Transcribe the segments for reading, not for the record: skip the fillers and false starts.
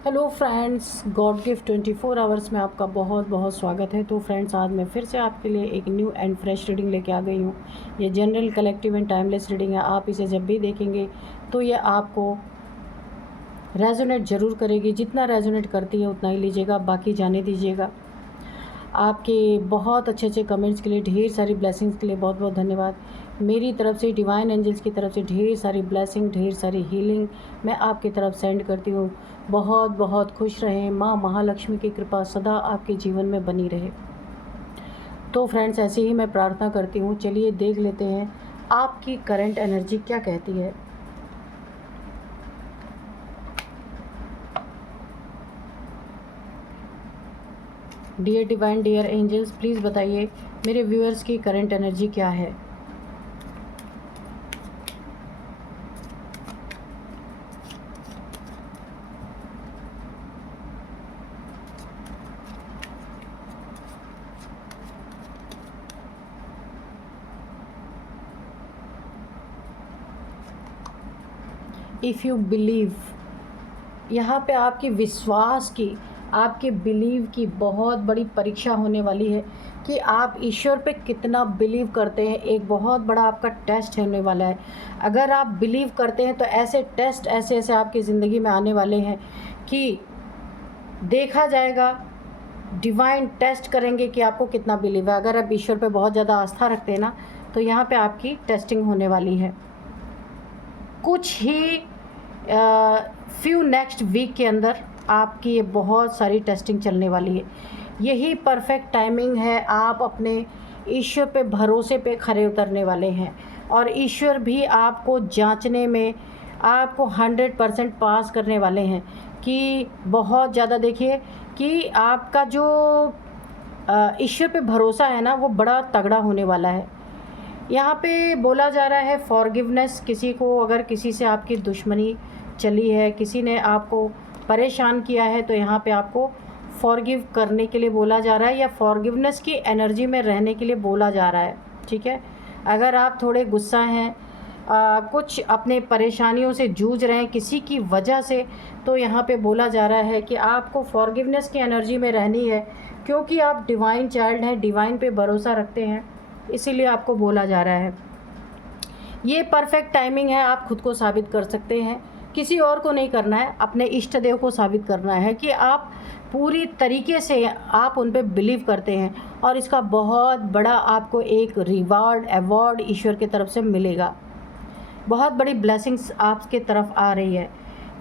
Hello friends, God gift 24 hours में आपका बहुत बहुत स्वागत है। तो फ्रेंड्स, आज मैं फिर से आपके लिए एक न्यू एंड फ्रेश रीडिंग लेके आ गई हूँ। ये general, collective and timeless reading है। आप इसे जब भी देखेंगे तो ये आपको रेजोनेट ज़रूर करेगी। जितना रेजोनेट करती है उतना ही लीजिएगा, बाकी जाने दीजिएगा। आपके बहुत अच्छे अच्छे कमेंट्स के लिए, ढेर सारी ब्लेसिंग्स के लिए बहुत बहुत धन्यवाद। मेरी तरफ से, डिवाइन एंजल्स की तरफ से ढेर सारी ब्लेसिंग, ढेर सारी हीलिंग मैं आपकी तरफ सेंड करती हूँ। बहुत बहुत खुश रहें। माँ महालक्ष्मी की कृपा सदा आपके जीवन में बनी रहे। तो फ्रेंड्स, ऐसे ही मैं प्रार्थना करती हूँ। चलिए देख लेते हैं आपकी करंट एनर्जी क्या कहती है। Dear divine, dear angels, please बताइए मेरे व्यूअर्स की करंट एनर्जी क्या है। इफ़ यू बिलीव, यहाँ पे आपकी विश्वास की, आपके बिलीव की बहुत बड़ी परीक्षा होने वाली है कि आप ईश्वर पे कितना बिलीव करते हैं। एक बहुत बड़ा आपका टेस्ट होने वाला है। अगर आप बिलीव करते हैं तो ऐसे टेस्ट ऐसे ऐसे आपकी ज़िंदगी में आने वाले हैं कि देखा जाएगा। डिवाइन टेस्ट करेंगे कि आपको कितना बिलीव है। अगर आप ईश्वर पे बहुत ज़्यादा आस्था रखते हैं ना, तो यहाँ पे आपकी टेस्टिंग होने वाली है। कुछ ही फ्यू नेक्स्ट वीक के अंदर आपकी ये बहुत सारी टेस्टिंग चलने वाली है। यही परफेक्ट टाइमिंग है। आप अपने ईश्वर पे भरोसे पे खरे उतरने वाले हैं और ईश्वर भी आपको जांचने में आपको 100% पास करने वाले हैं। कि बहुत ज़्यादा देखिए कि आपका जो ईश्वर पे भरोसा है ना, वो बड़ा तगड़ा होने वाला है। यहाँ पे बोला जा रहा है फॉरगिवनेस। किसी को अगर किसी से आपकी दुश्मनी चली है, किसी ने आपको परेशान किया है, तो यहाँ पे आपको फॉरगिव करने के लिए बोला जा रहा है या फॉरगिवनेस की एनर्जी में रहने के लिए बोला जा रहा है। ठीक है, अगर आप थोड़े गुस्सा हैं, कुछ अपने परेशानियों से जूझ रहे हैं किसी की वजह से, तो यहाँ पे बोला जा रहा है कि आपको फॉरगिवनेस की एनर्जी में रहनी है। क्योंकि आप डिवाइन चाइल्ड हैं, डिवाइन पे भरोसा रखते हैं, इसीलिए आपको बोला जा रहा है। ये परफेक्ट टाइमिंग है। आप खुद को साबित कर सकते हैं, किसी और को नहीं करना है, अपने इष्ट देव को साबित करना है कि आप पूरी तरीके से आप उन पे बिलीव करते हैं और इसका बहुत बड़ा आपको एक रिवार्ड, अवार्ड ईश्वर की तरफ से मिलेगा। बहुत बड़ी ब्लेसिंग्स आपके तरफ आ रही है।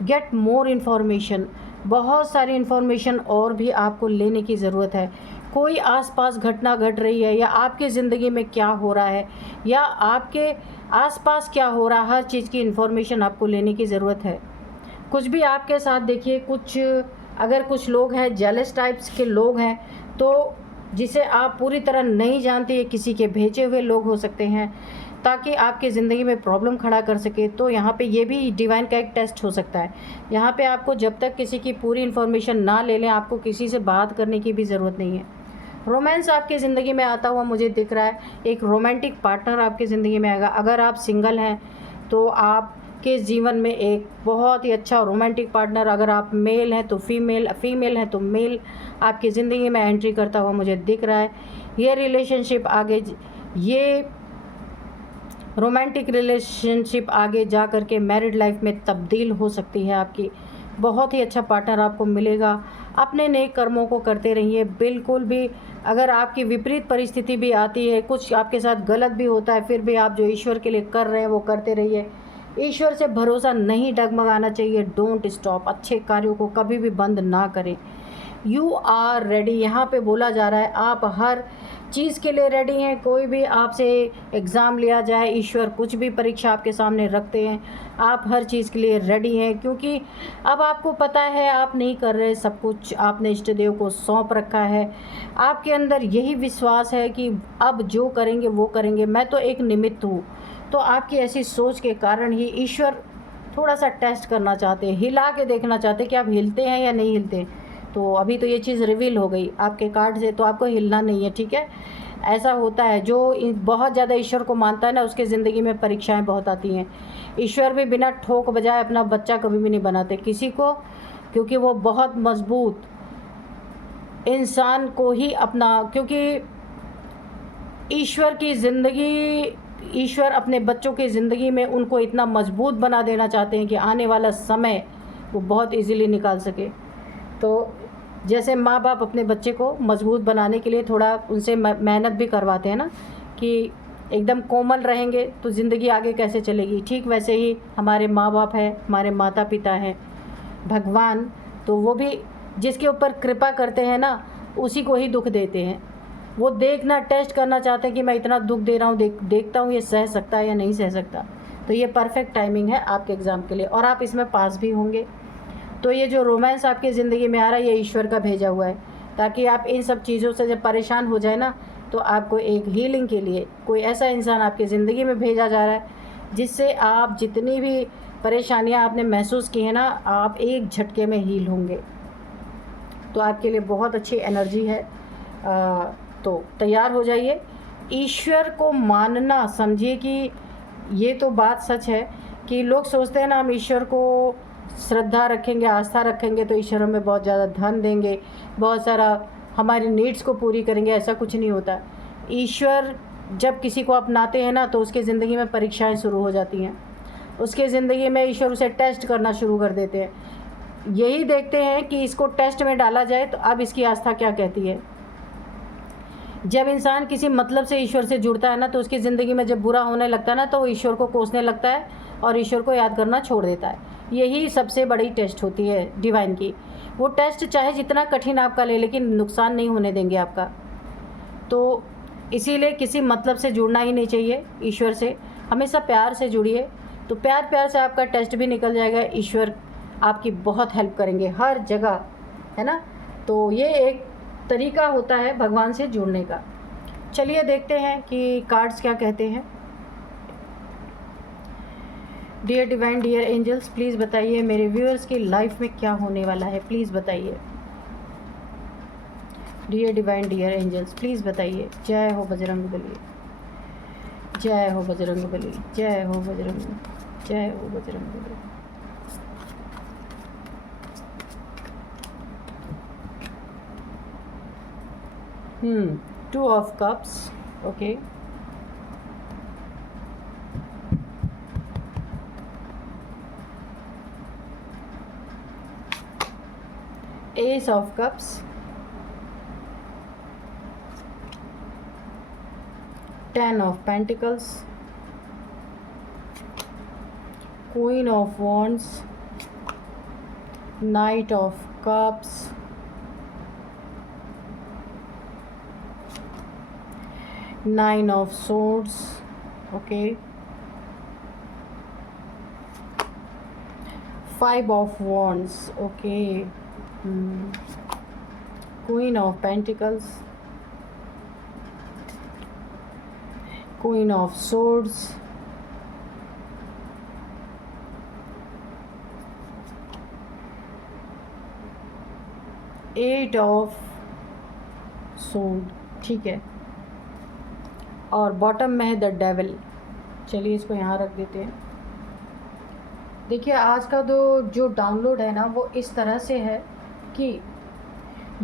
Get more information. बहुत सारी इन्फॉर्मेशन और भी आपको लेने की ज़रूरत है। कोई आसपास घटना घट रही है या आपकी ज़िंदगी में क्या हो रहा है या आपके आसपास क्या हो रहा है, हर चीज़ की इन्फॉर्मेशन आपको लेने की ज़रूरत है। कुछ भी आपके साथ देखिए, अगर कुछ लोग हैं जेलस टाइप्स के लोग हैं, तो जिसे आप पूरी तरह नहीं जानते, ये किसी के भेजे हुए लोग हो सकते हैं ताकि आपकी ज़िंदगी में प्रॉब्लम खड़ा कर सके। तो यहाँ पे ये भी डिवाइन का एक टेस्ट हो सकता है। यहाँ पे आपको जब तक किसी की पूरी इन्फॉर्मेशन ना ले लें, आपको किसी से बात करने की भी ज़रूरत नहीं है। रोमांस आपकी ज़िंदगी में आता हुआ मुझे दिख रहा है। एक रोमांटिक पार्टनर आपकी ज़िंदगी में आएगा। अगर आप सिंगल हैं तो आपके जीवन में एक बहुत ही अच्छा रोमांटिक पार्टनर, अगर आप मेल हैं तो फीमेल हैं तो मेल, आपकी ज़िंदगी में एंट्री करता हुआ मुझे दिख रहा है। ये रिलेशनशिप आगे, ये रोमांटिक रिलेशनशिप आगे जा कर के मैरिड लाइफ में तब्दील हो सकती है आपकी। बहुत ही अच्छा पार्टनर आपको मिलेगा। अपने नेक कर्मों को करते रहिए। बिल्कुल भी अगर आपकी विपरीत परिस्थिति भी आती है, कुछ आपके साथ गलत भी होता है, फिर भी आप जो ईश्वर के लिए कर रहे हैं वो करते रहिए। ईश्वर से भरोसा नहीं डगमगाना चाहिए। Don't stop. अच्छे कार्यों को कभी भी बंद ना करें। You are ready. यहाँ पे बोला जा रहा है आप हर चीज़ के लिए रेडी हैं। कोई भी आपसे एग्ज़ाम लिया जाए, ईश्वर कुछ भी परीक्षा आपके सामने रखते हैं, आप हर चीज़ के लिए रेडी हैं। क्योंकि अब आपको पता है आप नहीं कर रहे सब कुछ, आपने इष्ट देव को सौंप रखा है। आपके अंदर यही विश्वास है कि अब जो करेंगे वो करेंगे, मैं तो एक निमित्त हूँ। तो आपकी ऐसी सोच के कारण ही ईश्वर थोड़ा सा टेस्ट करना चाहते हैं, हिला के देखना चाहते हैं कि आप हिलते हैं या नहीं हिलते। तो अभी तो ये चीज़ रिवील हो गई आपके कार्ड से, तो आपको हिलना नहीं है। ठीक है, ऐसा होता है। जो बहुत ज़्यादा ईश्वर को मानता है ना, उसके ज़िंदगी में परीक्षाएं बहुत आती हैं। ईश्वर भी बिना ठोक बजाए अपना बच्चा कभी भी नहीं बनाते। किसी को क्योंकि वो बहुत मजबूत इंसान को ही अपना, क्योंकि ईश्वर की ज़िंदगी, ईश्वर अपने बच्चों की ज़िंदगी में उनको इतना मजबूत बना देना चाहते हैं कि आने वाला समय वो बहुत इजीली निकाल सके। तो जैसे माँ बाप अपने बच्चे को मजबूत बनाने के लिए थोड़ा उनसे मेहनत भी करवाते हैं ना, कि एकदम कोमल रहेंगे तो ज़िंदगी आगे कैसे चलेगी, ठीक वैसे ही हमारे माँ बाप हैं, हमारे माता पिता हैं, भगवान, तो वो भी जिसके ऊपर कृपा करते हैं ना उसी को ही दुख देते हैं। वो देखना, टेस्ट करना चाहते हैं कि मैं इतना दुख दे रहा हूँ, देखता हूँ ये सह सकता है या नहीं सह सकता। तो ये परफेक्ट टाइमिंग है आपके एग्ज़ाम के लिए और आप इसमें पास भी होंगे। तो ये जो रोमांस आपकी ज़िंदगी में आ रहा है ये ईश्वर का भेजा हुआ है, ताकि आप इन सब चीज़ों से जब परेशान हो जाए ना तो आपको एक हीलिंग के लिए कोई ऐसा इंसान आपकी ज़िंदगी में भेजा जा रहा है जिससे आप जितनी भी परेशानियां आपने महसूस की है ना, आप एक झटके में हील होंगे। तो आपके लिए बहुत अच्छी एनर्जी है। तो तैयार हो जाइए। ईश्वर को मानना, समझिए कि ये तो बात सच है कि लोग सोचते हैं ना हम ईश्वर को श्रद्धा रखेंगे, आस्था रखेंगे तो ईश्वर हमें बहुत ज़्यादा धन देंगे, बहुत सारा हमारी नीड्स को पूरी करेंगे। ऐसा कुछ नहीं होता। ईश्वर जब किसी को अपनाते हैं ना तो उसके ज़िंदगी में परीक्षाएं शुरू हो जाती हैं, उसके ज़िंदगी में ईश्वर उसे टेस्ट करना शुरू कर देते हैं। यही देखते हैं कि इसको टेस्ट में डाला जाए तो अब इसकी आस्था क्या कहती है। जब इंसान किसी मतलब से ईश्वर से जुड़ता है ना तो उसकी ज़िंदगी में जब बुरा होने लगता है ना तो वो ईश्वर को कोसने लगता है और ईश्वर को याद करना छोड़ देता है। यही सबसे बड़ी टेस्ट होती है डिवाइन की। वो टेस्ट चाहे जितना कठिन आपका ले, लेकिन नुकसान नहीं होने देंगे आपका। तो इसीलिए किसी मतलब से जुड़ना ही नहीं चाहिए ईश्वर से, हमेशा प्यार से जुड़िए। तो प्यार प्यार से आपका टेस्ट भी निकल जाएगा। ईश्वर आपकी बहुत हेल्प करेंगे हर जगह, है ना। तो ये एक तरीका होता है भगवान से जुड़ने का। चलिए देखते हैं कि कार्ड्स क्या कहते हैं। Dear divine, dear angels, please बताइए मेरे व्यूअर्स की लाइफ में क्या होने वाला है, प्लीज़ बताइए। Dear divine, dear angels, please बताइए। जय हो बजरंगबली, जय हो बजरंगबली, जय हो बजरंग, जय हो Bajrangbali. Two of cups, okay. Ace of Cups, Ten of Pentacles, Queen of Wands, Knight of Cups, Nine of Swords, okay, Five of Wands, okay. Queen of Pentacles, Queen of Swords, Eight of Sword, ठीक है। और bottom में है the devil. चलिए इसको यहाँ रख देते हैं। देखिए आज का जो डाउनलोड है ना वो इस तरह से है कि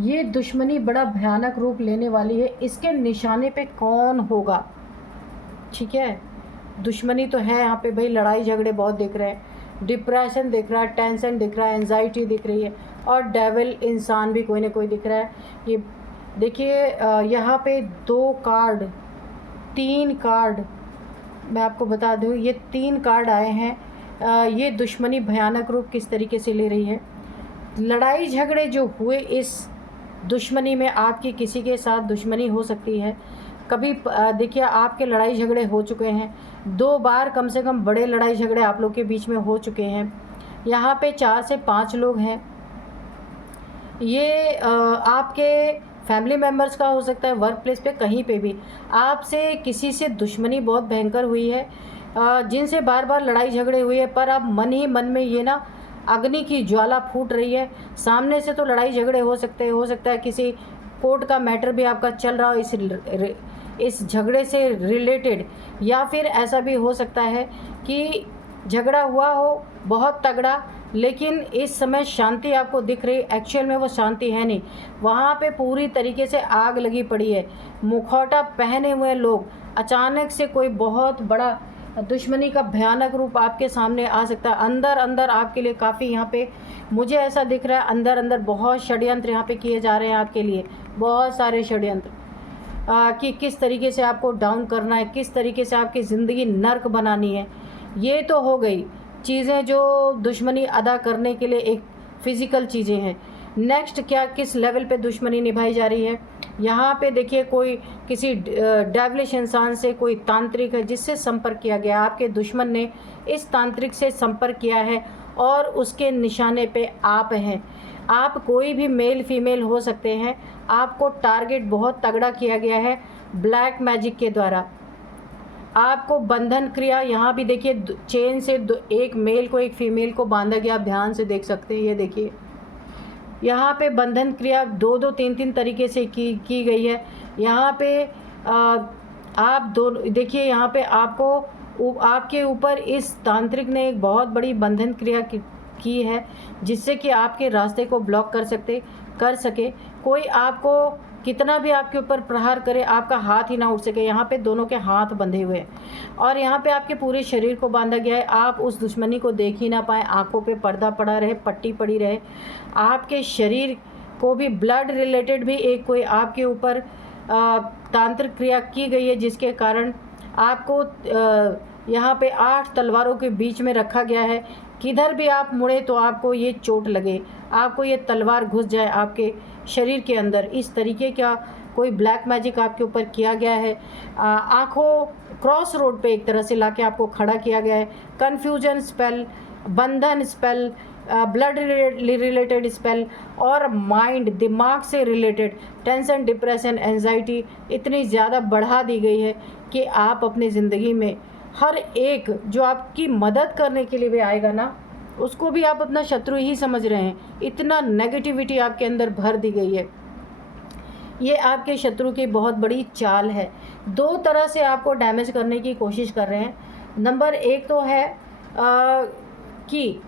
ये दुश्मनी बड़ा भयानक रूप लेने वाली है। इसके निशाने पे कौन होगा, ठीक है। दुश्मनी तो है यहाँ पे भाई, लड़ाई झगड़े बहुत दिख रहे हैं, डिप्रेशन दिख रहा है, टेंशन दिख रहा है, एंजाइटी दिख रही है, और डेविल इंसान भी कोई ना कोई दिख रहा है। ये देखिए यहाँ पे 2 कार्ड, 3 कार्ड मैं आपको बता दूँ, ये 3 कार्ड आए हैं। ये दुश्मनी भयानक रूप किस तरीके से ले रही है। लड़ाई झगड़े जो हुए, इस दुश्मनी में आपकी किसी के साथ दुश्मनी हो सकती है। कभी देखिए आपके लड़ाई झगड़े हो चुके हैं, 2 बार कम से कम बड़े लड़ाई झगड़े आप लोग के बीच में हो चुके हैं। यहाँ पे 4 से 5 लोग हैं। ये आपके फैमिली मेम्बर्स का हो सकता है, वर्क प्लेस पे कहीं पे भी आपसे किसी से दुश्मनी बहुत भयंकर हुई है, जिनसे बार बार लड़ाई झगड़े हुई है, पर अब मन ही मन में ये ना अग्नि की ज्वाला फूट रही है। सामने से तो लड़ाई झगड़े हो सकता है किसी कोर्ट का मैटर भी आपका चल रहा हो इस झगड़े से रिलेटेड, या फिर ऐसा भी हो सकता है कि झगड़ा हुआ हो बहुत तगड़ा, लेकिन इस समय शांति आपको दिख रही, एक्चुअल में वो शांति है नहीं, वहाँ पे पूरी तरीके से आग लगी पड़ी है। मुखौटा पहने हुए लोग, अचानक से कोई बहुत बड़ा दुश्मनी का भयानक रूप आपके सामने आ सकता है। अंदर अंदर आपके लिए काफ़ी यहाँ पे मुझे ऐसा दिख रहा है, अंदर अंदर बहुत षड्यंत्र यहाँ पे किए जा रहे हैं आपके लिए, बहुत सारे षड्यंत्र कि किस तरीके से आपको डाउन करना है, किस तरीके से आपकी ज़िंदगी नर्क बनानी है। ये तो हो गई चीज़ें जो दुश्मनी अदा करने के लिए एक फ़िज़िकल चीज़ें हैं। नेक्स्ट क्या, किस लेवल पे दुश्मनी निभाई जा रही है। यहाँ पे देखिए कोई किसी डेविलिश इंसान से कोई तांत्रिक है जिससे संपर्क किया गया, आपके दुश्मन ने इस तांत्रिक से संपर्क किया है और उसके निशाने पे आप हैं। आप कोई भी मेल फीमेल हो सकते हैं, आपको टारगेट बहुत तगड़ा किया गया है ब्लैक मैजिक के द्वारा। आपको बंधन क्रिया, यहाँ भी देखिए चेन से एक मेल को एक फीमेल को बांधा गया, आप ध्यान से देख सकते हैं। ये देखिए यहाँ पे बंधन क्रिया 2-2 3-3 तरीके से की गई है। यहाँ पे आप दोनों देखिए, यहाँ पे आपके ऊपर इस तांत्रिक ने एक बहुत बड़ी बंधन क्रिया की है जिससे कि आपके रास्ते को ब्लॉक कर सके। कोई आपको कितना भी आपके ऊपर प्रहार करे, आपका हाथ ही ना उठ सके। यहाँ पे दोनों के हाथ बंधे हुए हैं और यहाँ पे आपके पूरे शरीर को बांधा गया है। आप उस दुश्मनी को देख ही ना पाए, आंखों पे पर्दा पड़ा रहे, पट्टी पड़ी रहे। आपके शरीर को भी ब्लड रिलेटेड भी एक कोई आपके ऊपर तांत्रिक क्रिया की गई है जिसके कारण आपको यहाँ पे 8 तलवारों के बीच में रखा गया है। किधर भी आप मुड़े तो आपको ये चोट लगे, आपको ये तलवार घुस जाए आपके शरीर के अंदर। इस तरीके का कोई ब्लैक मैजिक आपके ऊपर किया गया है। आँखों क्रॉस रोड पे एक तरह से लाके आपको खड़ा किया गया है। कन्फ्यूजन स्पेल, बंधन स्पेल, ब्लड रिलेटेड स्पेल और माइंड दिमाग से रिलेटेड टेंशन, डिप्रेशन, एंजाइटी इतनी ज़्यादा बढ़ा दी गई है कि आप अपनी ज़िंदगी में हर एक जो आपकी मदद करने के लिए भी आएगा ना, उसको भी आप अपना शत्रु ही समझ रहे हैं। इतना नेगेटिविटी आपके अंदर भर दी गई है। ये आपके शत्रु की बहुत बड़ी चाल है। 2 तरह से आपको डैमेज करने की कोशिश कर रहे हैं। नंबर 1 तो है कि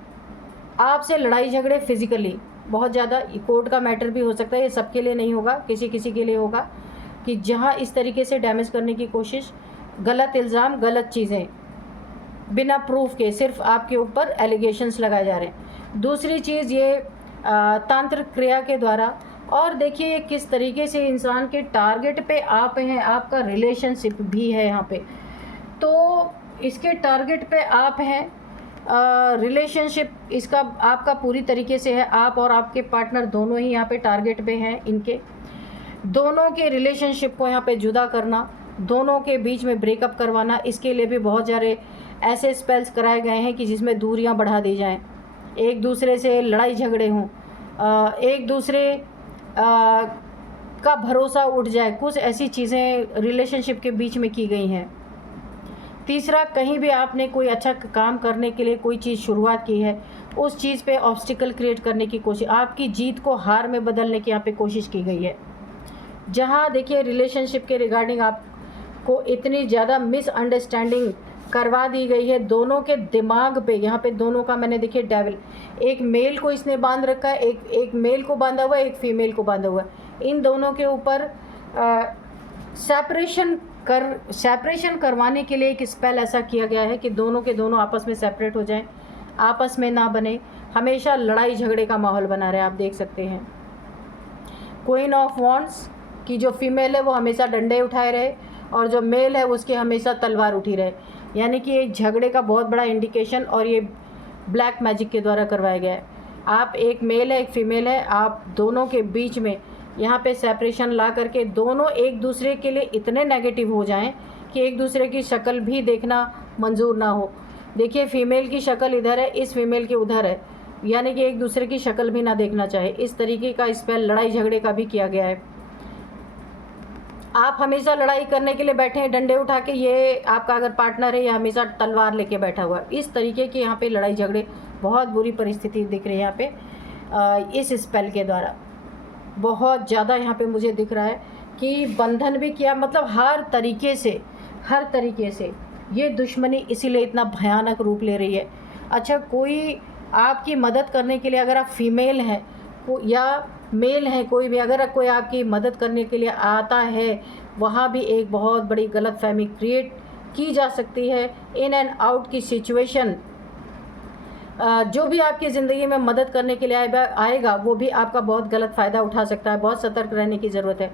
आपसे लड़ाई झगड़े फिज़िकली बहुत ज़्यादा, कोर्ट का मैटर भी हो सकता है, ये सबके लिए नहीं होगा, किसी किसी के लिए होगा कि जहाँ इस तरीके से डैमेज करने की कोशिश, गलत इल्ज़ाम, गलत चीज़ें बिना प्रूफ के सिर्फ आपके ऊपर एलिगेशंस लगाए जा रहे हैं। दूसरी चीज़ ये तांत्रिक क्रिया के द्वारा। और देखिए ये किस तरीके से इंसान के टारगेट पे आप हैं, आपका रिलेशनशिप भी है यहाँ पे, तो इसके टारगेट पे आप हैं। रिलेशनशिप इसका आपका पूरी तरीके से है, आप और आपके पार्टनर दोनों ही यहाँ पे टारगेट पे हैं। इनके दोनों के रिलेशनशिप को यहाँ पे जुदा करना, दोनों के बीच में ब्रेकअप करवाना, इसके लिए भी बहुत सारे ऐसे स्पेल्स कराए गए हैं कि जिसमें दूरियां बढ़ा दी जाएं, एक दूसरे से लड़ाई झगड़े हों, एक दूसरे का भरोसा उठ जाए, कुछ ऐसी चीज़ें रिलेशनशिप के बीच में की गई हैं। तीसरा, कहीं भी आपने कोई अच्छा काम करने के लिए कोई चीज़ शुरुआत की है, उस चीज़ पे ऑब्स्टिकल क्रिएट करने की कोशिश, आपकी जीत को हार में बदलने की यहाँ पे कोशिश की गई है। जहाँ देखिए रिलेशनशिप के रिगार्डिंग आपको इतनी ज़्यादा मिसअंडरस्टैंडिंग करवा दी गई है दोनों के दिमाग पे। यहाँ पे दोनों का मैंने देखिए डेविल, एक मेल को इसने बांध रखा है, एक मेल को बांधा हुआ है, एक फीमेल को बांधा हुआ है। इन दोनों के ऊपर सेपरेशन करवाने के लिए एक स्पेल ऐसा किया गया है कि दोनों के दोनों आपस में सेपरेट हो जाएं, आपस में ना बने, हमेशा लड़ाई झगड़े का माहौल बना रहे। आप देख सकते हैं क्वीन ऑफ वॉन्ड्स की जो फीमेल है वो हमेशा डंडे उठाए रहे और जो मेल है उसके हमेशा तलवार उठी रहे, यानी कि एक झगड़े का बहुत बड़ा इंडिकेशन, और ये ब्लैक मैजिक के द्वारा करवाया गया है। आप एक मेल है एक फीमेल है, आप दोनों के बीच में यहाँ पे सेपरेशन ला करके दोनों एक दूसरे के लिए इतने नेगेटिव हो जाएं कि एक दूसरे की शक्ल भी देखना मंजूर ना हो। देखिए फीमेल की शक्ल इधर है, इस फीमेल की उधर है, यानी कि एक दूसरे की शक्ल भी ना देखना चाहे। इस तरीके का स्पेल लड़ाई झगड़े का भी किया गया है। आप हमेशा लड़ाई करने के लिए बैठे हैं डंडे उठा के, ये आपका अगर पार्टनर है ये हमेशा तलवार लेके बैठा हुआ है। इस तरीके की यहाँ पे लड़ाई झगड़े, बहुत बुरी परिस्थिति दिख रही है यहाँ पे इस स्पेल के द्वारा। बहुत ज़्यादा यहाँ पे मुझे दिख रहा है कि बंधन भी किया, मतलब हर तरीके से ये दुश्मनी इसीलिए इतना भयानक रूप ले रही है। अच्छा, कोई आपकी मदद करने के लिए, अगर आप फीमेल हैं या मेल हैं, कोई भी अगर कोई आपकी मदद करने के लिए आता है, वहाँ भी एक बहुत बड़ी गलतफहमी क्रिएट की जा सकती है। इन एंड आउट की सिचुएशन, जो भी आपकी ज़िंदगी में मदद करने के लिए आएगा वो भी आपका बहुत गलत फ़ायदा उठा सकता है। बहुत सतर्क रहने की ज़रूरत है।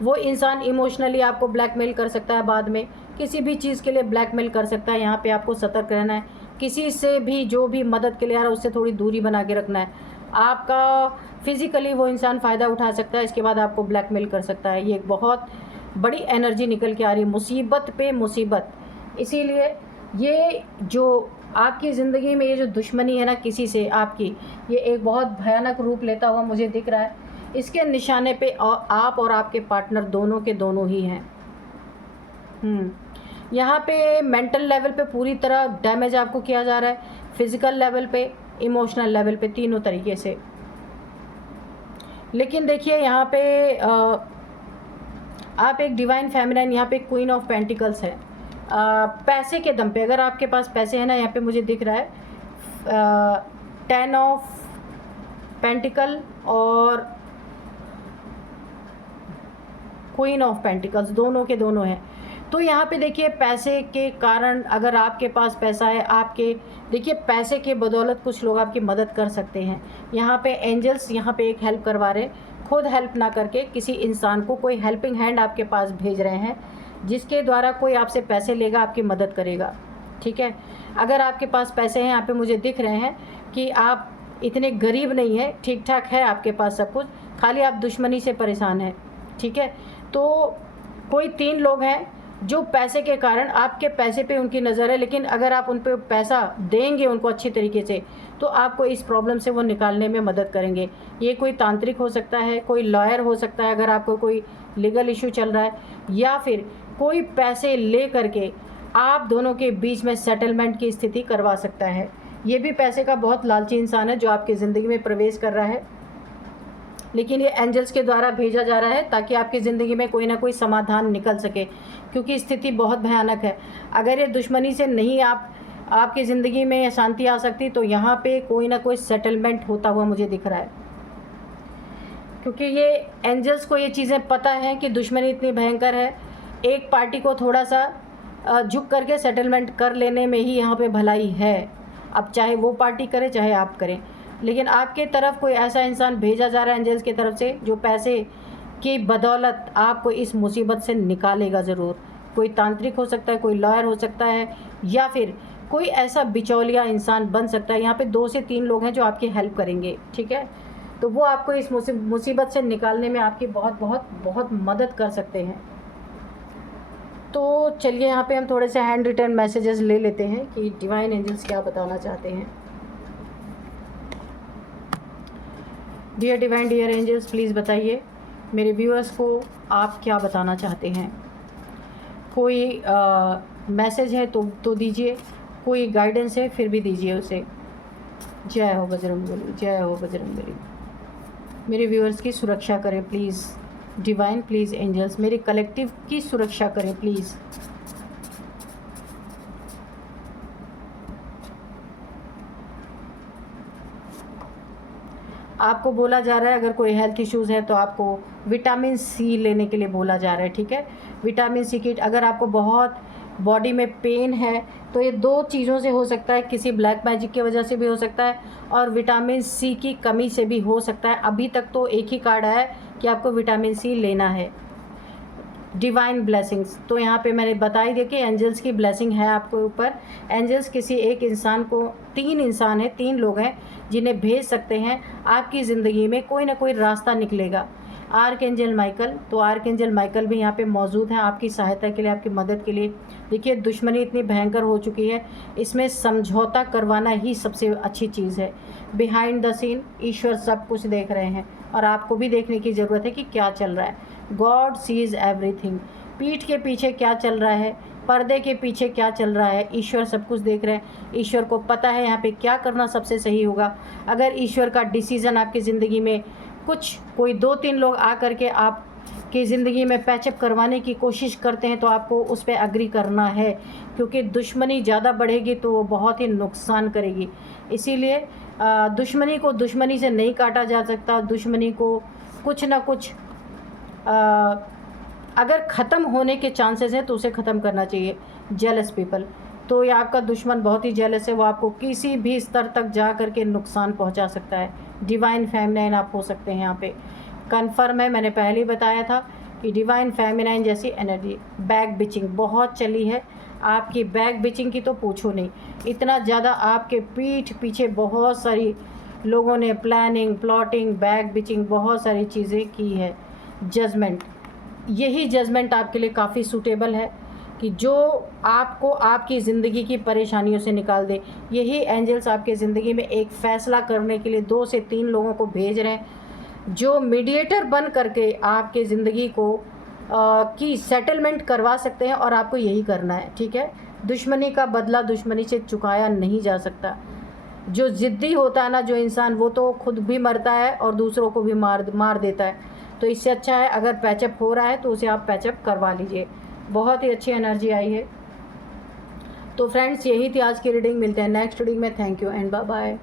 वो इंसान इमोशनली आपको ब्लैकमेल कर सकता है, बाद में किसी भी चीज़ के लिए ब्लैकमेल कर सकता है। यहाँ पे आपको सतर्क रहना है। किसी से भी जो भी मदद के लिए आ रहा है उससे थोड़ी दूरी बना के रखना है। आपका फिज़िकली वो इंसान फ़ायदा उठा सकता है, इसके बाद आपको ब्लैकमेल कर सकता है। ये एक बहुत बड़ी एनर्जी निकल के आ रही है, मुसीबत पे मुसीबत। इसीलिए ये जो आपकी ज़िंदगी में ये जो दुश्मनी है ना किसी से आपकी, ये एक बहुत भयानक रूप लेता हुआ मुझे दिख रहा है। इसके निशाने पे आप और आपके पार्टनर दोनों के दोनों ही हैं। यहाँ पे मेंटल लेवल पे पूरी तरह डैमेज आपको किया जा रहा है, फिज़िकल लेवल पे, इमोशनल लेवल पे, तीनों तरीके से। लेकिन देखिए यहाँ पे आप एक डिवाइन फेमिनाइन, यहाँ पे क्वीन ऑफ पेंटिकल्स है। पैसे के दम पे, अगर आपके पास पैसे हैं ना, यहाँ पे मुझे दिख रहा है 10 ऑफ पेंटिकल और क्वीन ऑफ पेंटिकल्स, दोनों के दोनों हैं। तो यहाँ पे देखिए पैसे के कारण, अगर आपके पास पैसा है, आपके देखिए पैसे के बदौलत कुछ लोग आपकी मदद कर सकते हैं। यहाँ पे एंजल्स यहाँ पे एक हेल्प करवा रहे हैं, खुद हेल्प ना करके किसी इंसान को कोई हेल्पिंग हैंड आपके पास भेज रहे हैं, जिसके द्वारा कोई आपसे पैसे लेगा, आपकी मदद करेगा। ठीक है, अगर आपके पास पैसे हैं, यहाँ पे मुझे दिख रहे हैं कि आप इतने गरीब नहीं हैं, ठीक ठाक है आपके पास सब कुछ, खाली आप दुश्मनी से परेशान हैं। ठीक है, तो कोई 3 लोग हैं जो पैसे के कारण, आपके पैसे पे उनकी नज़र है, लेकिन अगर आप उन पे पैसा देंगे उनको अच्छी तरीके से, तो आपको इस प्रॉब्लम से वो निकालने में मदद करेंगे। ये कोई तांत्रिक हो सकता है, कोई लॉयर हो सकता है अगर आपको कोई लीगल इशू चल रहा है, या फिर कोई पैसे ले करके आप दोनों के बीच में सेटलमेंट की स्थिति करवा सकता है। ये भी पैसे का बहुत लालची इंसान है जो आपकी ज़िंदगी में प्रवेश कर रहा है, लेकिन ये एंजल्स के द्वारा भेजा जा रहा है ताकि आपकी ज़िंदगी में कोई ना कोई समाधान निकल सके, क्योंकि स्थिति बहुत भयानक है। अगर ये दुश्मनी से नहीं आपकी ज़िंदगी में शांति आ सकती, तो यहाँ पे कोई ना कोई सेटलमेंट होता हुआ मुझे दिख रहा है, क्योंकि ये एंजल्स को ये चीज़ें पता है कि दुश्मनी इतनी भयंकर है। एक पार्टी को थोड़ा सा झुक करके सेटलमेंट कर लेने में ही यहाँ पे भलाई है। अब चाहे वो पार्टी करे चाहे आप करें, लेकिन आपके तरफ कोई ऐसा इंसान भेजा जा रहा है एंजल्स की तरफ से जो पैसे की बदौलत आपको इस मुसीबत से निकालेगा ज़रूर। कोई तांत्रिक हो सकता है, कोई लॉयर हो सकता है, या फिर कोई ऐसा बिचौलिया इंसान बन सकता है। यहाँ पे 2 से 3 लोग हैं जो आपकी हेल्प करेंगे। ठीक है, तो वो आपको इस मुसीबत से निकालने में आपकी बहुत बहुत बहुत मदद कर सकते हैं। तो चलिए यहाँ पे हम थोड़े से हैंड रिटन मैसेजेस ले लेते हैं कि डिवाइन एंजल्स क्या बताना चाहते हैं। Dear divine, dear angels, please बताइए मेरे व्यूअर्स को आप क्या बताना चाहते हैं। कोई मैसेज है तो दीजिए, कोई गाइडेंस है फिर भी दीजिए उसे। जय हो बजरंगबली, जय हो बजरंगबली। मेरे व्यूअर्स की सुरक्षा करें प्लीज़ डिवाइन, प्लीज़ एंजल्स मेरे कलेक्टिव की सुरक्षा करें प्लीज़। आपको बोला जा रहा है अगर कोई हेल्थ इश्यूज़ है तो आपको विटामिन सी लेने के लिए बोला जा रहा है। ठीक है, विटामिन सी किट। अगर आपको बहुत बॉडी में पेन है तो ये 2 चीज़ों से हो सकता है, किसी ब्लैक मैजिक की वजह से भी हो सकता है और विटामिन सी की कमी से भी हो सकता है। अभी तक तो एक ही कार्ड है कि आपको विटामिन सी लेना है। डिवाइन ब्लेसिंग्स, तो यहाँ पे मैंने बता ही दिया कि एंजल्स की ब्लेसिंग है आपके ऊपर। एंजल्स किसी एक इंसान को, 3 इंसान है, 3 लोग हैं जिन्हें भेज सकते हैं। आपकी ज़िंदगी में कोई ना कोई रास्ता निकलेगा। आर्कएंजल माइकल, तो आर्कएंजल माइकल भी यहाँ पे मौजूद हैं आपकी सहायता के लिए, आपकी मदद के लिए। देखिए दुश्मनी इतनी भयंकर हो चुकी है, इसमें समझौता करवाना ही सबसे अच्छी चीज़ है। बिहाइंड द सीन ईश्वर सब कुछ देख रहे हैं और आपको भी देखने की ज़रूरत है कि क्या चल रहा है। God sees everything. पीठ के पीछे क्या चल रहा है, पर्दे के पीछे क्या चल रहा है, ईश्वर सब कुछ देख रहे हैं। ईश्वर को पता है यहाँ पे क्या करना सबसे सही होगा। अगर ईश्वर का डिसीज़न आपकी ज़िंदगी में कोई 2-3 लोग आ करके की ज़िंदगी में पैचअप करवाने की कोशिश करते हैं तो आपको उस पे एग्री करना है, क्योंकि दुश्मनी ज़्यादा बढ़ेगी तो वो बहुत ही नुकसान करेगी। इसीलिए दुश्मनी को दुश्मनी से नहीं काटा जा सकता। दुश्मनी को कुछ ना कुछ अगर ख़त्म होने के चांसेस हैं तो उसे ख़त्म करना चाहिए। जेलस पीपल, तो ये आपका दुश्मन बहुत ही जेलस है, वो आपको किसी भी स्तर तक जा कर के नुकसान पहुंचा सकता है। डिवाइन फेमिनाइन आप हो सकते हैं यहाँ पे, कन्फर्म है। मैंने पहले ही बताया था कि डिवाइन फेमिनाइन जैसी एनर्जी। बैक बिचिंग बहुत चली है आपकी, बैक बिचिंग की तो पूछो नहीं। इतना ज़्यादा आपके पीठ पीछे बहुत सारी लोगों ने प्लानिंग, प्लॉटिंग, बैक बिचिंग, बहुत सारी चीज़ें की है। जजमेंट, यही जजमेंट आपके लिए काफ़ी सूटेबल है कि जो आपको आपकी ज़िंदगी की परेशानियों से निकाल दे। यही एंजल्स आपके ज़िंदगी में एक फ़ैसला करने के लिए 2 से 3 लोगों को भेज रहे हैं, जो मीडिएटर बन करके आपके ज़िंदगी को की सेटलमेंट करवा सकते हैं, और आपको यही करना है, ठीक है। दुश्मनी का बदला दुश्मनी से चुकाया नहीं जा सकता। जो ज़िद्दी होता है ना जो इंसान, वो तो खुद भी मरता है और दूसरों को भी मार देता है। तो इससे अच्छा है अगर पैचअप हो रहा है तो उसे आप पैचअप करवा लीजिए। बहुत ही अच्छी एनर्जी आई है। तो फ्रेंड्स, यही थी आज की रीडिंग। मिलते हैं नेक्स्ट रीडिंग में। Thank you and bye bye.